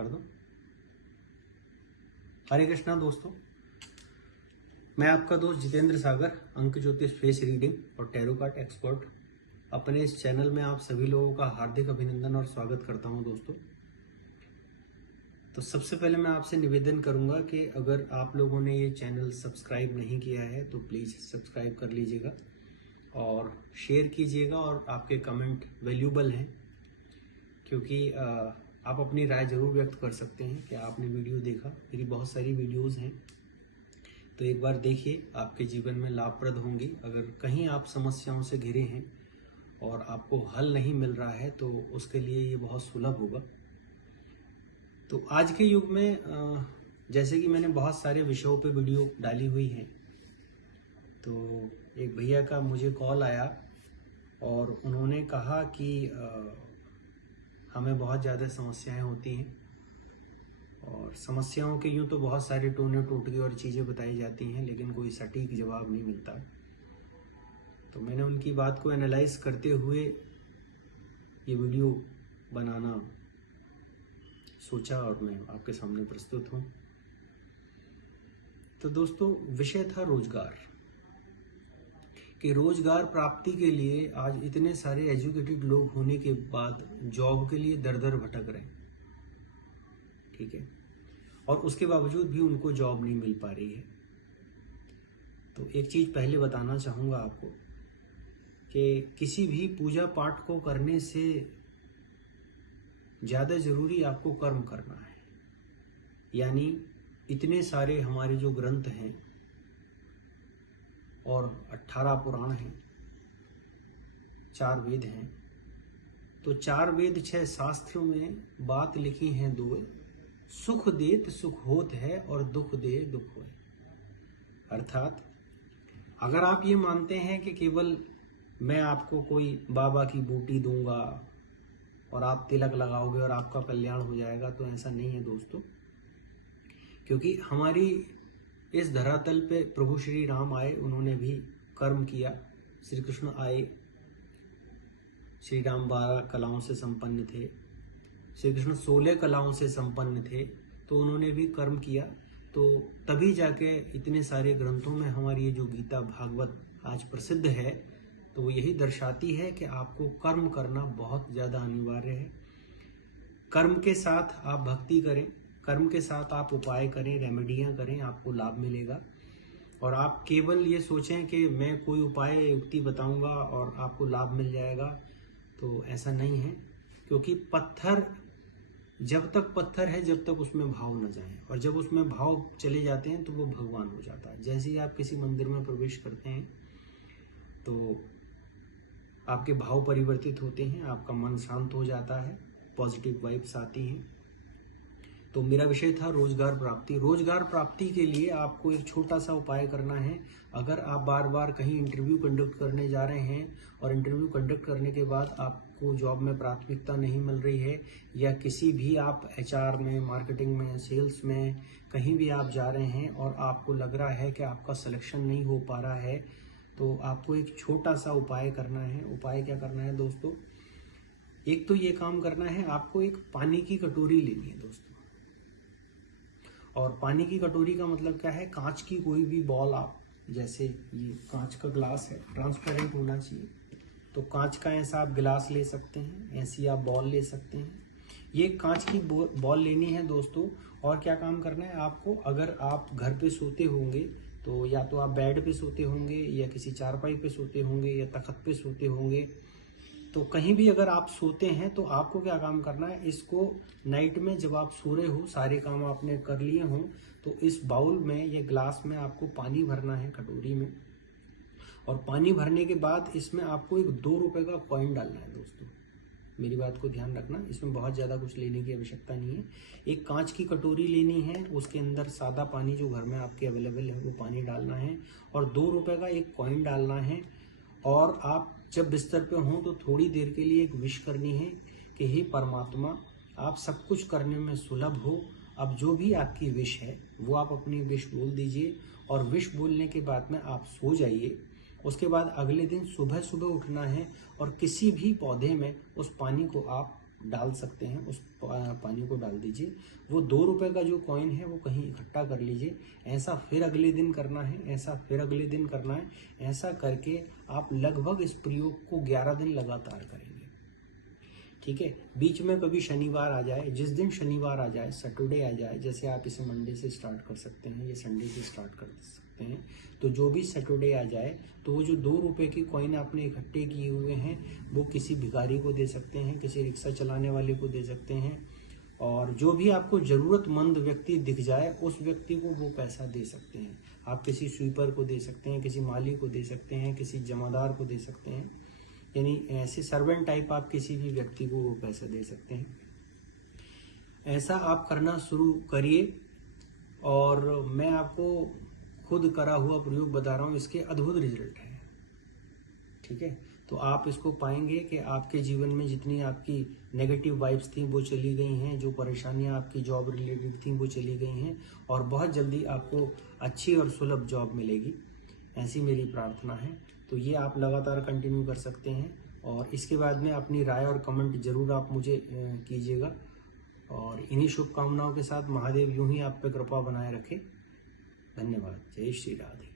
कर दो। हरे कृष्णा दोस्तों, मैं आपका दोस्त जितेंद्र सागर, अंक ज्योतिष फेस रीडिंग और टैरो कार्ड एक्सपर्ट। अपने इस चैनल में आप सभी लोगों का हार्दिक अभिनंदन और स्वागत करता हूं दोस्तों। तो सबसे पहले मैं आपसे निवेदन करूंगा कि अगर आप लोगों ने ये चैनल सब्सक्राइब नहीं किया है तो प्लीज़ सब्सक्राइब कर लीजिएगा और शेयर कीजिएगा। और आपके कमेंट वैल्यूबल हैं, क्योंकि आप अपनी राय जरूर व्यक्त कर सकते हैं कि आपने वीडियो देखा। मेरी बहुत सारी वीडियोस हैं, तो एक बार देखिए, आपके जीवन में लाभप्रद होंगी। अगर कहीं आप समस्याओं से घिरे हैं और आपको हल नहीं मिल रहा है तो उसके लिए ये बहुत सुलभ होगा। तो आज के युग में जैसे कि मैंने बहुत सारे विषयों पे वीडियो डाली हुई हैं, तो एक भैया का मुझे कॉल आया और उन्होंने कहा कि हमें बहुत ज़्यादा समस्याएं होती हैं, और समस्याओं के यूँ तो बहुत सारे टोने टोटके और चीज़ें बताई जाती हैं, लेकिन कोई सटीक जवाब नहीं मिलता। तो मैंने उनकी बात को एनालाइज करते हुए ये वीडियो बनाना सोचा और मैं आपके सामने प्रस्तुत हूँ। तो दोस्तों, विषय था रोजगार, कि रोजगार प्राप्ति के लिए आज इतने सारे एजुकेटेड लोग होने के बाद जॉब के लिए दर दर भटक रहे हैं, ठीक है, और उसके बावजूद भी उनको जॉब नहीं मिल पा रही है। तो एक चीज पहले बताना चाहूंगा आपको कि किसी भी पूजा पाठ को करने से ज्यादा जरूरी आपको कर्म करना है। यानी इतने सारे हमारे जो ग्रंथ हैं और 18 पुराण हैं, 4 वेद हैं, तो 4 वेद 6 शास्त्रों में बात लिखी है दो, सुख देत सुख होत है और दुख दे दुख होए। अर्थात अगर आप ये मानते हैं कि केवल मैं आपको कोई बाबा की बूटी दूंगा और आप तिलक लगाओगे और आपका कल्याण हो जाएगा, तो ऐसा नहीं है दोस्तों। क्योंकि हमारी इस धरातल पे प्रभु श्री राम आए, उन्होंने भी कर्म किया। श्री कृष्ण आए, श्री राम 12 कलाओं से संपन्न थे, श्री कृष्ण 16 कलाओं से संपन्न थे, तो उन्होंने भी कर्म किया। तो तभी जाके इतने सारे ग्रंथों में हमारी ये जो गीता भागवत आज प्रसिद्ध है, तो वो यही दर्शाती है कि आपको कर्म करना बहुत ज़्यादा अनिवार्य है। कर्म के साथ आप भक्ति करें, कर्म के साथ आप उपाय करें, रेमेडियाँ करें, आपको लाभ मिलेगा। और आप केवल ये सोचें कि मैं कोई उपाय युक्ति बताऊंगा और आपको लाभ मिल जाएगा, तो ऐसा नहीं है। क्योंकि पत्थर जब तक पत्थर है, जब तक उसमें भाव न जाए, और जब उसमें भाव चले जाते हैं तो वो भगवान हो जाता है। जैसे ही आप किसी मंदिर में प्रवेश करते हैं तो आपके भाव परिवर्तित होते हैं, आपका मन शांत हो जाता है, पॉजिटिव वाइब्स आती हैं। तो मेरा विषय था रोजगार प्राप्ति। रोजगार प्राप्ति के लिए आपको एक छोटा सा उपाय करना है। अगर आप बार बार कहीं इंटरव्यू कंडक्ट करने जा रहे हैं और इंटरव्यू कंडक्ट करने के बाद आपको जॉब में प्राथमिकता नहीं मिल रही है, या किसी भी आप HR में, मार्केटिंग में, सेल्स में कहीं भी आप जा रहे हैं और आपको लग रहा है कि आपका सिलेक्शन नहीं हो पा रहा है, तो आपको एक छोटा सा उपाय करना है। उपाय क्या करना है दोस्तों? एक तो ये काम करना है, आपको एक पानी की कटोरी लेनी है दोस्तों। और पानी की कटोरी का मतलब क्या है? कांच की कोई भी बॉल, आप जैसे ये कांच का ग्लास है, ट्रांसपेरेंट होना चाहिए, तो कांच का ऐसा आप गिलास ले सकते हैं, ऐसी आप बॉल ले सकते हैं। ये कांच की बॉल लेनी है दोस्तों। और क्या काम करना है आपको? अगर आप घर पे सोते होंगे तो या तो आप बेड पे सोते होंगे, या किसी चारपाई पे सोते होंगे, या तख्त पे सोते होंगे, तो कहीं भी अगर आप सोते हैं तो आपको क्या काम करना है? इसको नाइट में जब आप सो रहे हो, सारे काम आपने कर लिए हों, तो इस बाउल में या ग्लास में आपको पानी भरना है, कटोरी में। और पानी भरने के बाद इसमें आपको एक 2 रुपए का कॉइन डालना है दोस्तों। मेरी बात को ध्यान रखना, इसमें बहुत ज़्यादा कुछ लेने की आवश्यकता नहीं है। एक कांच की कटोरी लेनी है, उसके अंदर सादा पानी जो घर में आपके अवेलेबल है वो पानी डालना है, और 2 रुपए का एक कॉइन डालना है। और आप जब बिस्तर पे हों तो थोड़ी देर के लिए एक विश करनी है कि हे परमात्मा, आप सब कुछ करने में सुलभ हो। अब जो भी आपकी विश है वो आप अपनी विश बोल दीजिए, और विश बोलने के बाद में आप सो जाइए। उसके बाद अगले दिन सुबह सुबह उठना है और किसी भी पौधे में उस पानी को आप डाल सकते हैं, उस पानी को डाल दीजिए। वो 2 रुपए का जो कॉइन है वो कहीं इकट्ठा कर लीजिए। ऐसा फिर अगले दिन करना है, ऐसा फिर अगले दिन करना है। ऐसा करके आप लगभग इस प्रयोग को 11 दिन लगातार करेंगे। ठीक है, बीच में कभी शनिवार आ जाए, जिस दिन शनिवार आ जाए, सैटरडे आ जाए, जैसे आप इसे मंडे से स्टार्ट कर सकते हैं या संडे से स्टार्ट कर सकते हैं, तो जो भी सैटरडे आ जाए तो वो जो 2 रुपए की कॉइन आपने इकट्ठे किए हुए हैं वो किसी भिखारी को दे सकते हैं, किसी रिक्शा चलाने वाले को दे सकते हैं, और जो भी आपको ज़रूरतमंद व्यक्ति दिख जाए उस व्यक्ति को वो पैसा दे सकते हैं। आप किसी स्वीपर को दे सकते हैं, किसी माली को दे सकते हैं, किसी जमादार को दे सकते हैं, यानी ऐसे सर्वेंट टाइप आप किसी भी व्यक्ति को वो पैसे दे सकते हैं। ऐसा आप करना शुरू करिए, और मैं आपको खुद करा हुआ प्रयोग बता रहा हूँ, इसके अद्भुत रिजल्ट हैं। ठीक है, तो आप इसको पाएंगे कि आपके जीवन में जितनी आपकी नेगेटिव वाइब्स थी वो चली गई हैं, जो परेशानियां आपकी जॉब रिलेटेड थी वो चली गई हैं, और बहुत जल्दी आपको अच्छी और सुलभ जॉब मिलेगी, ऐसी मेरी प्रार्थना है। तो ये आप लगातार कंटिन्यू कर सकते हैं, और इसके बाद में अपनी राय और कमेंट जरूर आप मुझे कीजिएगा। और इन्हीं शुभकामनाओं के साथ महादेव यूं ही आप पे कृपा बनाए रखे। धन्यवाद। जय श्री राधे।